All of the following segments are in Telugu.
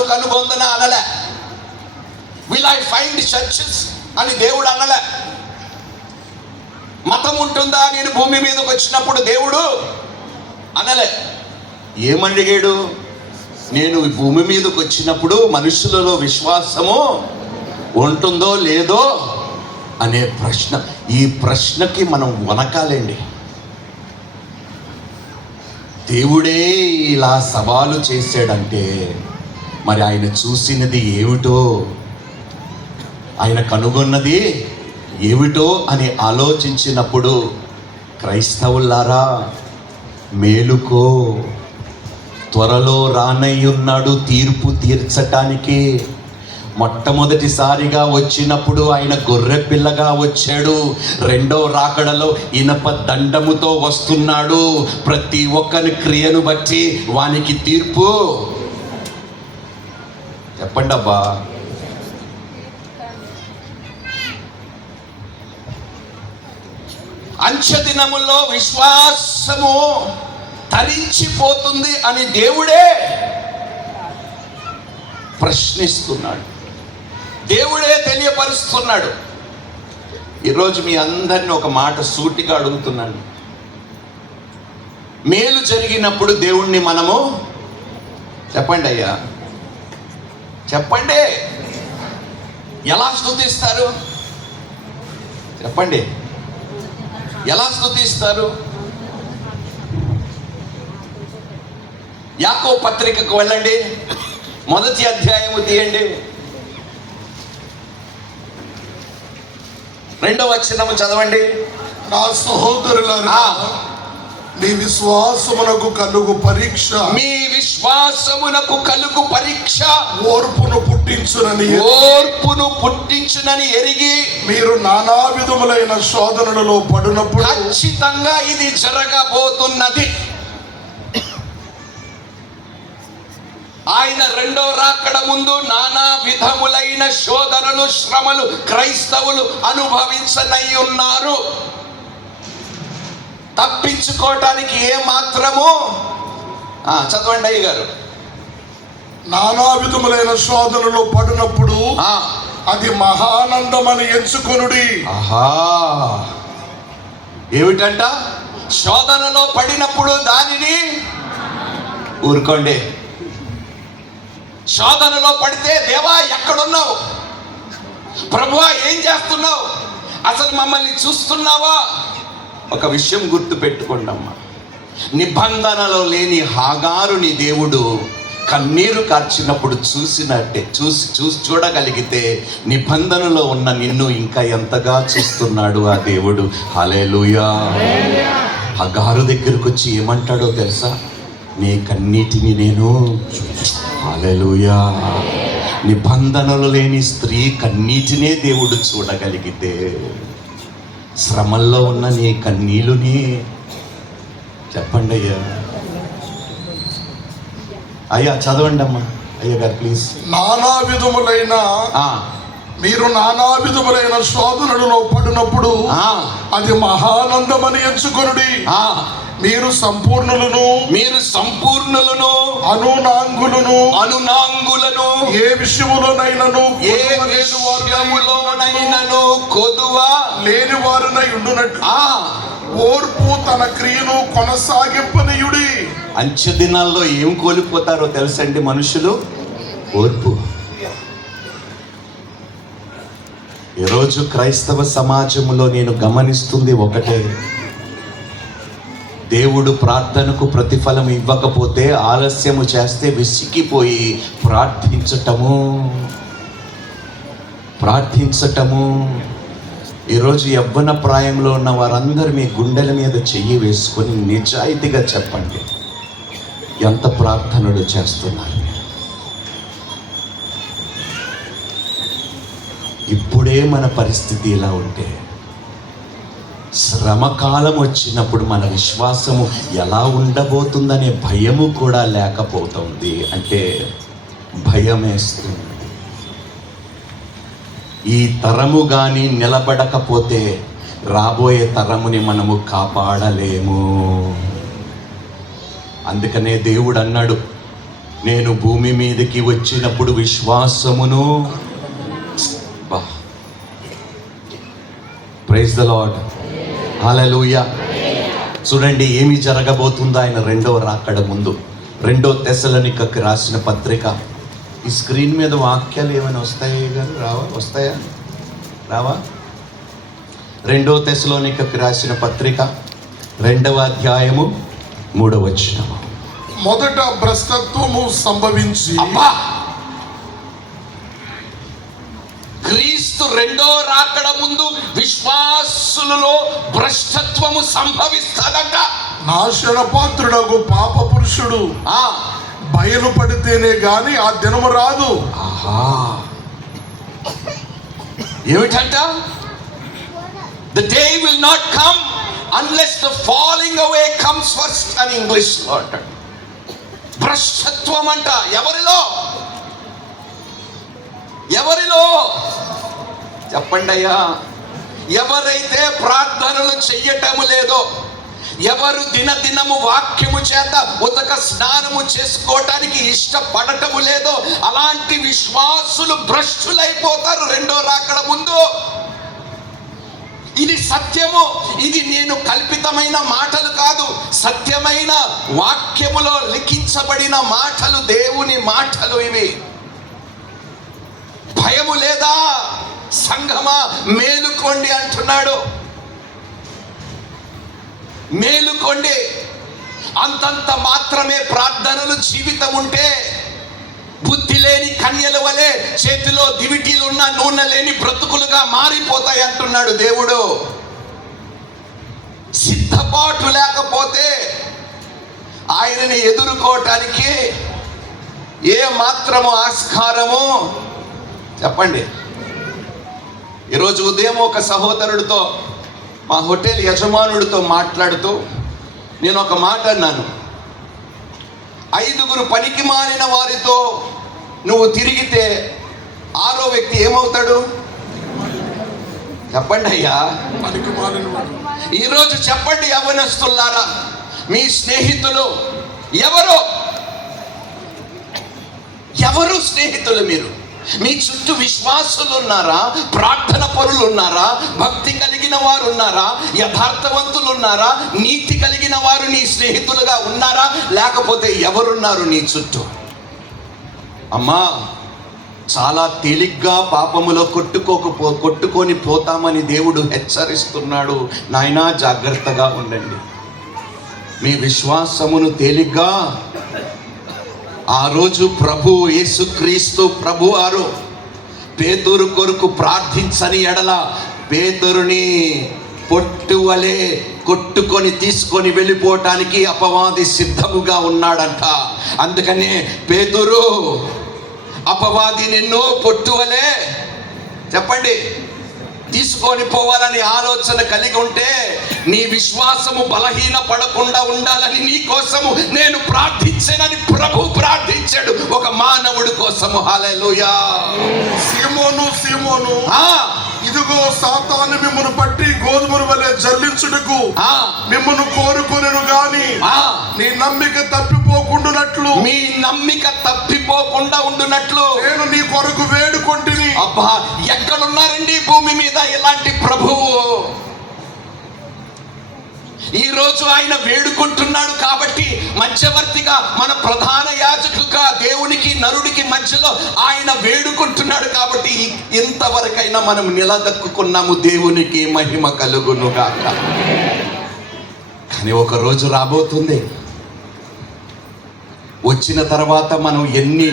సంఘాలు కనుగొందన అనలే. విల్ ఐ ఫైండ్ చర్చెస్ అని దేవుడు అనలే. మతం ఉంటుందా నేను భూమి మీదకి వచ్చినప్పుడు దేవుడు అనలే. ఏమడిగాడు? నేను భూమి మీదకి వచ్చినప్పుడు మనుషులలో విశ్వాసము ఉంటుందో లేదో అనే ప్రశ్న. ఈ ప్రశ్నకి మనం వనకాలండి దేవుడే ఇలా సవాలు చేశాడంటే మరి ఆయన చూసినది ఏమిటో ఆయన కనుగొన్నది ఏమిటో అని ఆలోచించినప్పుడు క్రైస్తవులారా మేలుకో. త్వరలో రానయ్యున్నాడు తీర్పు తీర్చటానికి. మొట్టమొదటిసారిగా వచ్చినప్పుడు ఆయన గొర్రె పిల్లగా వచ్చాడు. రెండో రాకడలో ఇనప దండముతో వస్తున్నాడు. ప్రతి ఒక్కరి క్రియను బట్టి వానికి తీర్పు చెప్పండి అబ్బా అంచె దినముల్లో విశ్వాసము తరించిపోతుంది అని దేవుడే ప్రశ్నిస్తున్నాడు. దేవుడే తెలియపరుస్తున్నాడు. ఈరోజు మీ అందరిని ఒక మాట సూటిగా అడుగుతున్నాను. మేలు జరిగినప్పుడు దేవుణ్ణి మనము చెప్పండి అయ్యా చెప్పండి. ఎలా స్తుతిస్తారు? చెప్పండి. ఎలా స్తుతిస్తారు? యాకో పత్రికకు వెళ్ళండి. మొదటి అధ్యాయము తీయండి. రెండో వచనము చదవండి. నా సహోదరులారా మీ విశ్వాసమునకు కలుగు పరీక్ష. మీ విశ్వాసమునకు కలుగు పరీక్ష. ఓర్పును పుట్టించునని ఓర్పును పుట్టించునని ఎరిగి. మీరు నానా విధములైన శోధనలలో పడినప్పుడు ఖచ్చితంగా ఇది జరగబోతున్నది. ఆయన రెండో రాకడ ముందు నానా విధములైన శోధనలు శ్రమలు క్రైస్తవులు అనుభవించనై ఉన్నారు. తప్పించుకోవటానికి ఏ మాత్రము ఆ, చదవండి అయ్య గారు నానా విధములైన శోధనలో పడినప్పుడు ఆ, అది మహానందమని ఎంచుకొనుడి. ఆహా. ఏమిటంట? శోధనలో పడినప్పుడు దానిని ఊరుకోండి. శోధనలో పడితే దేవా ఎక్కడున్నావు? ప్రభువా ఏం చేస్తున్నావు? అసలు మమ్మల్ని చూస్తున్నావా? ఒక విషయం గుర్తు పెట్టుకోండమ్మా నిబంధనలో లేని హాగారుని దేవుడు కన్నీరు కార్చినప్పుడు చూసినట్టే చూసి చూసి చూడగలిగితే నిబంధనలో ఉన్న నిన్ను ఇంకా ఎంతగా చూస్తున్నాడు ఆ దేవుడు. హలేలుయా హగారు దగ్గరకు వచ్చి ఏమంటాడో తెలుసా? నీ కన్నీటిని నేను హల్లెలూయా. నిబంధనలు లేని స్త్రీ కన్నీటినే దేవుడు చూడగలిగితే. శ్రమల్లో ఉన్న నీ కన్నీలుని. చెప్పండి అయ్యా అయ్యా చదవండి అమ్మా అయ్యా గారు ప్లీజ్. నానా విధములైన మీరు నానా విధములైన శోధనలలో పడినప్పుడు అది మహానందమని ఎంచుకొనుడి. మీరు సంపూర్ణులను మీరు సంపూర్ణులను అనునాంగులను అనునాంగులను ఏ విషయములోనైనను ఏ విషయములోనైనను కొదువ లేని వారునై ఉండునట్లు ఆ ఓర్పు తన క్రియను కొనసాగింపనీయుడి. అంచె దినాల్లో ఏం కోల్పోతారో తెలుసండి మనుషులు? ఓర్పు. ఈరోజు క్రైస్తవ సమాజంలో నేను గమనిస్తుంది ఒకటే. దేవుడు ప్రార్థనకు ప్రతిఫలం ఇవ్వకపోతే ఆలస్యము చేస్తే విసిగిపోయి ప్రార్థించటము. ప్రార్థించటము. ఈరోజు యవ్వన ప్రాయంలో ఉన్న వారందరూ మీ గుండెల మీద చెయ్యి వేసుకొని నిజాయితీగా చెప్పండి. ఎంత ప్రార్థనలు చేస్తున్నారు ఇప్పుడే మన పరిస్థితి ఇలా ఉంటే శ్రమకాలం వచ్చినప్పుడు మన విశ్వాసము ఎలా ఉండబోతుందనే భయము కూడా లేకపోతుంది. అంటే భయమేస్తుంది. ఈ తరము కానీ నిలబడకపోతే రాబోయే తరముని మనము కాపాడలేము. అందుకనే దేవుడు అన్నాడు నేను భూమి మీదకి వచ్చినప్పుడు విశ్వాసమును ప్రైజ్ ద లాడ్ హల్లెలూయా చూడండి ఏమి జరగబోతుందో ఆయన రెండవ రాకడ ముందు. రెండో తెసలనికకి రాసిన పత్రిక. ఈ స్క్రీన్ మీద వాక్యాలు ఏమైనా వస్తాయి గారు రావా? వస్తాయా? రావా? రెండో తెసలోనికకి రాసిన పత్రిక రెండవ అధ్యాయము మూడవ వచనము. మొదట భ్రష్టత్వము సంభవించి అబ్బా! క్రీస్తు రెండో రాకడ ముందు విశ్వాసులలో భ్రష్టత్వము సంభవిస్తుందంట. నాశన పాత్రుడకు పాప పురుషుడు. ఆ, బయలుపడితేనే గాని ఆ దినము రాదు. ఆహా. ఏమిటంట? The day will not come unless the falling away comes first అని ఇంగ్లీష్లో అంటాడు భ్రష్టత్వం అంట ఎవరిలో? ఎవరిలో? చెప్పండి అయ్యా ఎవరైతే ప్రార్థనలు చెయ్యటం లేదో ఎవరు దినదినము వాక్యము చేత ఉతక స్నానము చేసుకోవటానికి ఇష్టపడటము లేదో అలాంటి విశ్వాసులు భ్రష్టులైపోతారు రెండో రాకడ ముందు. ఇది సత్యము. ఇది నేను కల్పితమైన మాటలు కాదు. సత్యమైన వాక్యములో లిఖించబడిన మాటలు దేవుని మాటలు ఇవి భయము లేదా సంఘమా మేలుకోండి అంటున్నాడు. మేలుకోండి. అంతంత మాత్రమే ప్రార్థనలు జీవితం ఉంటే బుద్ధి లేని కన్యల వలె చేతిలో దివిటీలు ఉన్న నూనె లేని బ్రతుకులుగా మారిపోతాయి అంటున్నాడు దేవుడు. సిద్ధపాటు లేకపోతే ఆయనని ఎదుర్కోవటానికి ఏ మాత్రము ఆస్కారము? చెప్పండి. ఈరోజు ఉదయం ఒక సహోదరుడితో మా హోటల్ యజమానుడితో మాట్లాడుతూ నేను ఒక మాట అన్నాను. ఐదుగురు పనికి మాలిన వారితో నువ్వు తిరిగితే ఆరో వ్యక్తి ఏమవుతాడు? చెప్పండి అయ్యా. ఈరోజు చెప్పండి యవనస్తులారా మీ స్నేహితులు ఎవరు? ఎవరు స్నేహితులు మీరు? మీ చుట్టూ విశ్వాసులు ఉన్నారా ప్రార్థన పరులు ఉన్నారా భక్తి కలిగిన వారు ఉన్నారా యథార్థవంతులు ఉన్నారా నీతి కలిగిన వారు నీ స్నేహితులుగా ఉన్నారా? లేకపోతే ఎవరున్నారు నీ చుట్టూ? అమ్మా చాలా తేలిగ్గా పాపములో కొట్టుకోకపో కొట్టుకొని పోతామని దేవుడు హెచ్చరిస్తున్నాడు. నాయనా జాగ్రత్తగా ఉండండి. మీ విశ్వాసమును తేలిగ్గా ఆ రోజు ప్రభు యేసుక్రీస్తు ప్రభు వారు పేదూరు కొరకు ప్రార్థించని ఎడల పేదరుని పొట్టువలే కొట్టుకొని తీసుకొని వెళ్ళిపోవటానికి అపవాది సిద్ధముగా ఉన్నాడంట. అందుకనే పేదూరు అపవాది నిన్ను పొట్టువలే చెప్పండి. తీసుకొని పోవాలని ఆలోచన కలిగి ఉంటే నీ విశ్వాసము బలహీన పడకుండా ఉండాలని నీ కోసము నేను ప్రార్థించానని ప్రభు ప్రార్థించాడు. ఒక మానవుడి కోసము. హాలూయా సీమోను సీమోను. ఇదిగో సాతాను మిమ్మను పట్టి గోధుమల వలె జల్లించుటకు మిమ్మను కోరుకొనెను గాని నీ నమ్మిక తప్పిపోకుండునట్లు. మీ నమ్మిక తప్పిపోకుండా ఉండునట్లు. నేను నీ కొరకు వేడుకొంటిని అబ్బా ఎక్కడున్నారండి భూమి మీద ఇలాంటి ప్రభువు? ఈ రోజు ఆయన వేడుకుంటున్నాడు కాబట్టి మధ్యవర్తిగా మన ప్రధాన యాజకుగా దేవునికి నరుడికి మధ్యలో ఆయన వేడుకుంటున్నాడు కాబట్టి ఇంతవరకైనా మనం నిలదక్కుకున్నాము దేవునికి మహిమ కలుగునుగాక కానీ ఒక రోజు రాబోతుంది. వచ్చిన తర్వాత మనం ఎన్ని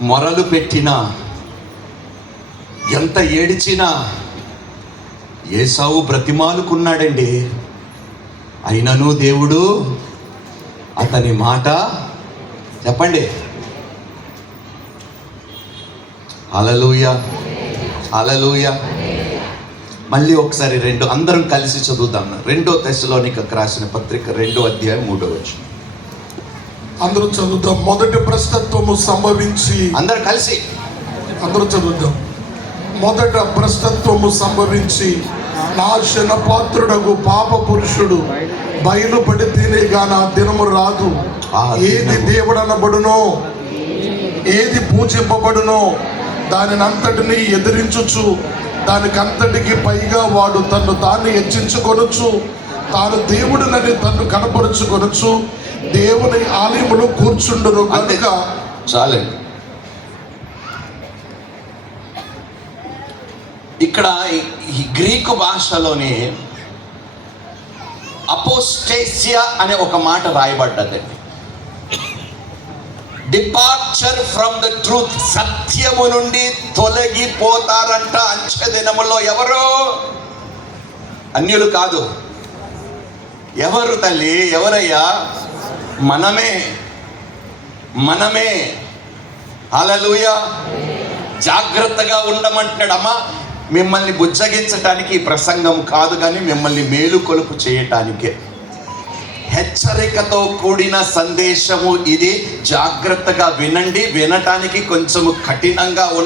మొరలు పెట్టినా ఎంత ఏడిచినా ఏసావు బ్రతిమాలుకున్నాడండి. అయినను దేవుడు అతని మాట చెప్పండి. అలలుయ అలలుయ మళ్ళీ ఒకసారి రెండు అందరం కలిసి చదువుదాం. రెండో తెశలోనిక రాసిన పత్రిక రెండో అధ్యాయం మూడో వచ్చి అందరూ చదువుతాం మొదటి భ్రష్టత్వము సంభవించి అందరు కలిసి. అందరూ చదువుతాం మొదట భ్రష్టత్వము సంభవించి నాశన పాత్రుడకు పాప పురుషుడు. బయలుపడితేనే గాని దినము రాదు. ఏది. దేవుడనబడునో ఏది పూజింపబడునో దానినంతటిని ఎదిరించుచు దానికంతటికి పైగా వాడు తన్ను తాను హెచ్చించుకొనొచ్చు తాను దేవుడినని తన్ను కనపరుచుకొనొచ్చు దేవుని ఆలయములో కూర్చుండును కనుక చాలండి ఇక్కడ ఈ- గ్రీకు భాషలోని అపోస్టేసియా అనే ఒక మాట రాయబడ్డదండి డిపార్చర్ ఫ్రమ్ ద ట్రూత్ సత్యము నుండి తొలగిపోతారంట అంచె దినములో ఎవరు? అన్యులు కాదు. ఎవరు తల్లి? ఎవరయ్యా? మనమే. మనమే. అలలుయ జాగ్రత్తగా ఉండమంటున్నాడు. అమ్మా మిమ్మల్ని బుజ్జగించటానికి ఈ ప్రసంగం కాదు కానీ మిమ్మల్ని మేలుకొలుపు చేయటానికే. హెచ్చరికతో కూడిన సందేశము ఇది. జాగ్రత్తగా వినండి. వినటానికి కొంచెము కఠినంగా ఉన్న